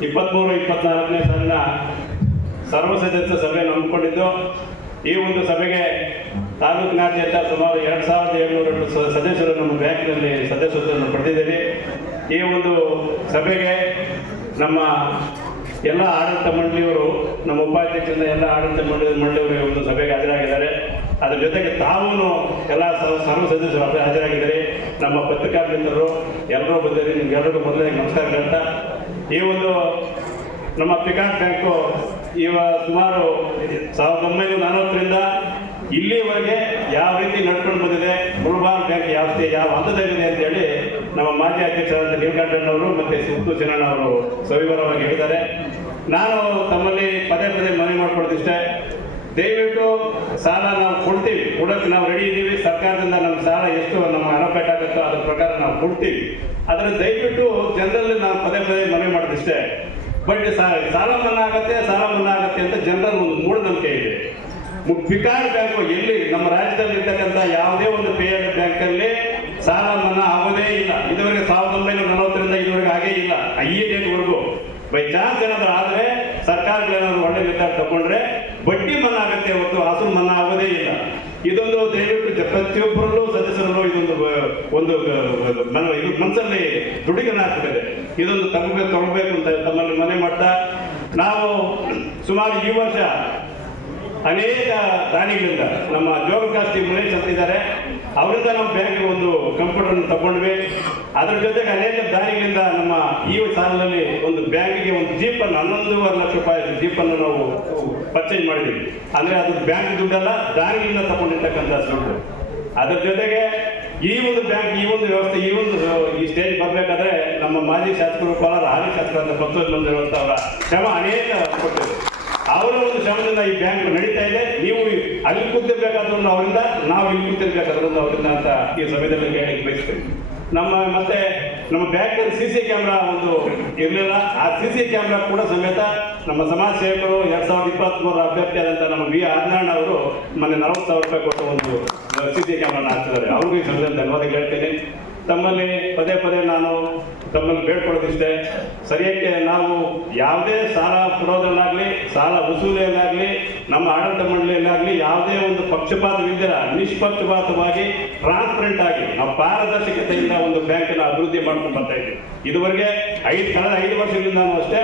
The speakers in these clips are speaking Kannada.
23-24ನೇ ಸಾಲಿನ ಸರ್ವ ಸದಸ್ಯ ಸಭೆ ನಂಬಿಕೊಂಡಿದ್ದು, ಈ ಒಂದು ಸಭೆಗೆ ತಾಲೂಕಿನಾದ್ಯಂತ ಸುಮಾರು 2702 ಸದಸ್ಯರು ನಮ್ಮ ಬ್ಯಾಂಕ್ನಲ್ಲಿ ಸದಸ್ಯತ್ವವನ್ನು ಪಡೆದಿದ್ದೇವೆ. ಈ ಒಂದು ಸಭೆಗೆ ನಮ್ಮ ಎಲ್ಲ ಆಡಳಿತ ಮಂಡಳಿಯವರು, ನಮ್ಮ ಉಪಾಧ್ಯಕ್ಷರಿಂದ ಎಲ್ಲ ಆಡಳಿತ ಮಂಡಳಿಯವರು ಒಂದು ಸಭೆಗೆ ಹಾಜರಾಗಿದ್ದಾರೆ. ಅದರ ಜೊತೆಗೆ ತಾವೂ ಎಲ್ಲ ಸರ್ವ ಸದಸ್ಯರು ಹಾಜರಾಗಿದ್ದಾರೆ. ನಮ್ಮ ಪತ್ರಿಕಾ ಮಿತ್ರರು ಎಲ್ಲರೂ ಬಂದಿದ್ದಾರೆ. ನಿಮ್ಗೆಲ್ಲರಿಗೂ ಮೊದಲೇ ನಮಸ್ಕಾರ ಹೇಳ್ತಾ, ಈ ಒಂದು ನಮ್ಮ ಪಿಕಾರ್ಡ್ ಬ್ಯಾಂಕು ಸುಮಾರು 1940ರಿಂದ ಇಲ್ಲಿವರೆಗೆ ಯಾವ ರೀತಿ ನಡ್ಕೊಂಡು ಬಂದಿದೆ, ಮುಳುಬಾಲ್ ಬ್ಯಾಂಕ್ ಯಾವ ಹಂತದಲ್ಲಿದೆ ಅಂತೇಳಿ ನಮ್ಮ ಮಾಜಿ ಅಧ್ಯಕ್ಷರಾದ ನೀಲಕಂಠಣ್ಣವರು ಮತ್ತು ಸುತ್ತು ಸಿನಣ್ಣವರು ಸವಿವರವಾಗಿ ಹೇಳಿದ್ದಾರೆ. ನಾನು ತಮ್ಮಲ್ಲಿ ಪದೇ ಪದೇ ಮನವಿ ಮಾಡ್ಕೊಳ್ತಿಷ್ಟೇ, ದಯವಿಟ್ಟು ಸಾಲ ನಾವು ಕೊಡೋಕ್ಕೆ ನಾವು ರೆಡಿ ಇದ್ದೀವಿ. ಸರ್ಕಾರದಿಂದ ನಮ್ಮ ಸಾಲ ಎಷ್ಟು ನಮ್ಮ ಹಣ ಬೇಕಾಗುತ್ತೋ ಅದ್ರ ಪ್ರಕಾರ ನಾವು ಕೊಡ್ತೀವಿ. ಅದರ ದಯವಿಟ್ಟು ಜನರಲ್ಲಿ ನಾವು ಪದೇ ಪದೇ ಮನವಿ ಮಾಡೋದಿಷ್ಟೇ, ಬಟ್ ಸಾಲ ಮನ್ನಾ ಆಗತ್ತೆ ಅಂತ ಜನರಲ್ಲಿ ಒಂದು ಮೂಢನಂಬಿಕೆ ಇದೆ. ಪಿಕಾರ್ಡ್ ಬ್ಯಾಂಕು ಎಲ್ಲಿ ನಮ್ಮ ರಾಜ್ಯದಲ್ಲಿ ಇರ್ತಕ್ಕಂಥ ಯಾವುದೇ ಒಂದು ಪೇಯಡ್ ಬ್ಯಾಂಕಲ್ಲಿ ಸಾಲ ಮನ್ನಾ ಆಗೋದೇ ಇಲ್ಲ. ಇದುವರೆಗೆ 1940ರಿಂದ ಇದುವರೆಗೆ ಆಗೇ ಇಲ್ಲ. ಈ ಡೇಟ್ವರೆಗೂ ಬೈ ಚಾನ್ಸ್ ಏನಾದರೂ ಆದರೆ ಸರ್ಕಾರಗಳೇನಾದ್ರು ಒಳ್ಳೆ ನಿರ್ಧಾರ ತಗೊಂಡ್ರೆ ಬಡ್ಡಿ ಮನ್ನಾ ಆಗುತ್ತೆ, ಹೊರತು ಅಸಲು ಮನ್ನಾ ಆಗೋದೇ ಇಲ್ಲ. ಇದೊಂದು ದಯವಿಟ್ಟು ಪ್ರತಿಯೊಬ್ಬರಲ್ಲೂ ಸದಸ್ಯರಲ್ಲೂ ಇದೊಂದು ಮನಸ್ಸಲ್ಲಿ ದುಡಿಗನ ಆಗ್ತದೆ. ಇದೊಂದು ತಗೊಳ್ಬೇಕು ಅಂತ ತಮ್ಮಲ್ಲಿ ಮನೆ ಮಾಡ್ತಾ, ನಾವು ಸುಮಾರು ಈ ವರ್ಷ ಅನೇಕ ದಾನಿಗಳಿಂದ ನಮ್ಮ ಜೋಗಕಾಸ್ತಿ ಮುನೇಶ್ ಅಂತ ಇದ್ದಾರೆ, ಅವರಿಂದ ನಮ್ಮ ಬ್ಯಾಂಕ್ಗೆ ಒಂದು ಕಂಪ್ಯೂಟರ್ ತಗೊಂಡ್ವಿ. ಅದರ ಜೊತೆಗೆ ಅನೇಕ ದಾನಿಗಳಿಂದ ನಮ್ಮ ಈ ಸಾಲಿನಲ್ಲಿ ಒಂದು ಬ್ಯಾಂಕಿಗೆ ಒಂದು ಜೀಪನ್ನು 11.5 ಲಕ್ಷ ರೂಪಾಯಿ ಜೀಪನ್ನು ನಾವು ಪರ್ಚೇಸ್ ಮಾಡಿದ್ದೀವಿ. ಅಂದರೆ ಅದು ಬ್ಯಾಂಕ್ ದುಡ್ಡಲ್ಲ, ದಾನಿಗಳಿಂದ ತಗೊಂಡಿರ್ತಕ್ಕಂಥ ದುಡ್ಡು. ಅದರ ಜೊತೆಗೆ ಈ ಒಂದು ಬ್ಯಾಂಕ್, ಈ ಒಂದು ವ್ಯವಸ್ಥೆ, ಈ ಸ್ಟೇಜ್ ಬರಬೇಕಾದ್ರೆ ನಮ್ಮ ಮಾಜಿ ಶಾಸಕರು, ಕೋಲಾರ ಹಾಲಿ ಶಾಸಕರಾದ ಬಸವರಾಜ ಮಂದಿರವರ ಶ್ರಮ ಅನೇಕ ಕೊಟ್ಟಿದೆ. ಅವರ ಒಂದು ಶ್ರಮದಿಂದ ಈ ಬ್ಯಾಂಕ್ ನಡೀತಾ ಇದೆ. ನೀವು ಅಲ್ಲಿ ಕೂತಿರ್ಬೇಕಾದ್ರೂ ಅವರಿಂದ, ನಾವು ಇಲ್ಲಿ ಕೂತಿರ್ಬೇಕಾದ್ರೂ ಅವರಿಂದ ಅಂತ ಈ ಸಮಯದಲ್ಲಿ ಹೇಳಲಿಕ್ಕೆ ಬಯಸ್ತೇವೆ. ಮತ್ತೆ ನಮ್ಮ ಬ್ಯಾಂಕ್ನಲ್ಲಿ CC ಕ್ಯಾಮ್ರಾ ಒಂದು ಇರಲಿಲ್ಲ. ಆ CC ಕ್ಯಾಮ್ರಾ ಕೂಡ ಸಮೇತ ನಮ್ಮ ಸಮಾಜ ಸೇವಕರು 2023 ಅಭ್ಯರ್ಥಿ ಆದಂಥ ನಮ್ಮ ವಿ ಆಜ್ಞಾಣ್ ಅವರು ಮೊನ್ನೆ 40,000 ರೂಪಾಯಿ ಕೊಟ್ಟು ಒಂದು CC ಕ್ಯಾಮ್ರಾನ ಹಾಕ್ತಿದ್ದಾರೆ. ಅವ್ರಿಗೂ ಈ ಸಮಯದಲ್ಲಿ ಧನ್ಯವಾದ ಹೇಳ್ತೇನೆ. ತಮ್ಮಲ್ಲಿ ಪದೇ ಪದೇ ನಾನು ತಮ್ಮಲ್ಲಿ ಬೇಡ್ಕೊಳ್ಳೋದಿಷ್ಟೇ, ಸರಿಯಾಗಿ ನಾವು ಯಾವುದೇ ಸಾಲ ಕೊಡೋದ್ರಲ್ಲಾಗಲಿ, ಸಾಲ ವಸೂಲಿಯಲ್ಲಾಗಲಿ, ನಮ್ಮ ಆಡಳಿತ ಮಂಡಳಿಯಲ್ಲಾಗಲಿ ಯಾವುದೇ ಒಂದು ಪಕ್ಷಪಾತವಿಲ್ಲದ ನಿಷ್ಪಕ್ಷಪಾತವಾಗಿ ಟ್ರಾನ್ಸ್ಪರೆಂಟ್ ಆಗಿ ನಾವು ಪಾರದರ್ಶಕತೆಯಿಂದ ಒಂದು ಬ್ಯಾಂಕನ್ನು ಅಭಿವೃದ್ಧಿ ಮಾಡ್ಕೊಂಡು ಬರ್ತಾ ಇದ್ದೀವಿ. ಇದುವರೆಗೆ ಕಳೆದ 5 ವರ್ಷಗಳಿಂದ ಅಷ್ಟೇ,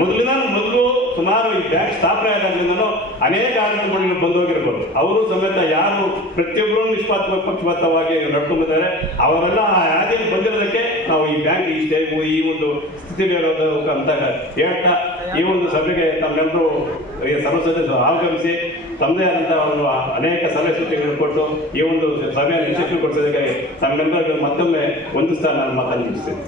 ಮೊದಲು ಸುಮಾರು ಈ ಬ್ಯಾಂಕ್ ಸ್ಥಾಪನೆ ಆದಾಗಲಿಂದನೂ ಅನೇಕ ಆಡಳಿತ ಮಂಡಳಿಗಳು ಬಂದೋಗಿರ್ಬೋದು. ಅವರು ಸಮೇತ ಯಾರು ಪ್ರತಿಯೊಬ್ಬರೂ ಪಕ್ಷಪಾತವಾಗಿ ನಡ್ಕೊಂಡಿದ್ದಾರೆ, ಅವರೆಲ್ಲ ಹಾದಿಯಲ್ಲಿ ಬಂದಿರೋದಕ್ಕೆ ನಾವು ಈ ಬ್ಯಾಂಕ್ ಈ ಸ್ಟೇಜ್ ಈ ಒಂದು ಸ್ಥಿತಿಯಲ್ಲಿ ಇರೋದು ಅಂತ ಹೇಳ್ತಾ, ಈ ಒಂದು ಸಭೆಗೆ ತಮ್ಮೆಲ್ಲರೂ ಸರ್ವ ಸದಸ್ಯರು ಆಗಮಿಸಿ ತಮ್ಮದೇ ಆದಂತಹ ಒಂದು ಅನೇಕ ಸಲಹೆ ಸೂಚನೆಗಳು ಕೊಟ್ಟು ಈ ಒಂದು ಸಭೆಯನ್ನು ಯಶಸ್ವಿಗೊಳಿಸೋದಕ್ಕೆ ತಮ್ಮೆಲ್ಲರಿಗೂ ಮತ್ತೊಮ್ಮೆ ಹೊಂದಿಸ್ತಾ ನಾನು ಮಾತನ್ನು ಮುಗಿಸ್ತೇನೆ.